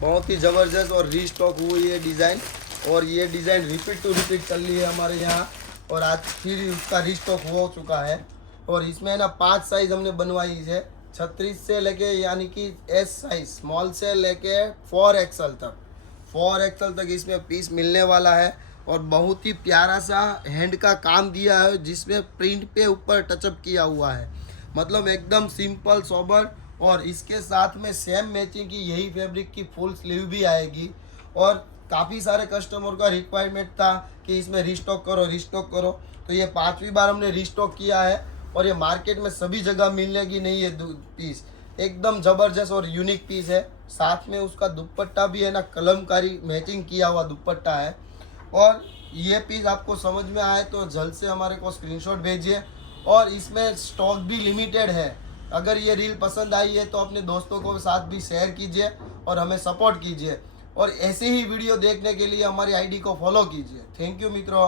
बहुत ही ज़बरदस्त और रीस्टॉक हुई है डिज़ाइन। और ये डिज़ाइन रिपीट टू रिपीट चल रही है हमारे यहाँ, और आज फिर उसका रीस्टॉक हो चुका है। और इसमें ना 5 साइज़ हमने बनवाई है, 36 से लेके यानी कि एस साइज स्मॉल से लेके 4XL तक, 4XL तक इसमें पीस मिलने वाला है। और बहुत ही प्यारा सा हैंड का काम दिया है, जिसमें प्रिंट पे ऊपर टचअप किया हुआ है, मतलब एकदम सिंपल सोबर। और इसके साथ में सेम मैचिंग की यही फैब्रिक की फुल स्लीव भी आएगी। और काफ़ी सारे कस्टमर का रिक्वायरमेंट था कि इसमें रिस्टॉक करो रिस्टॉक करो, तो ये 5वीं बार हमने रिस्टॉक किया है। और ये मार्केट में सभी जगह मिलने की नहीं है पीस, एकदम ज़बरदस्त और यूनिक पीस है। साथ में उसका दुपट्टा भी है ना, कलमकारी मैचिंग किया हुआ दुपट्टा है। और ये पीस आपको समझ में आए तो जल्द से हमारे को स्क्रीनशॉट भेजिए। और इसमें स्टॉक भी लिमिटेड है। अगर ये रील पसंद आई है तो अपने दोस्तों को साथ भी शेयर कीजिए और हमें सपोर्ट कीजिए। और ऐसे ही वीडियो देखने के लिए हमारी आईडी को फॉलो कीजिए। थैंक यू मित्रों।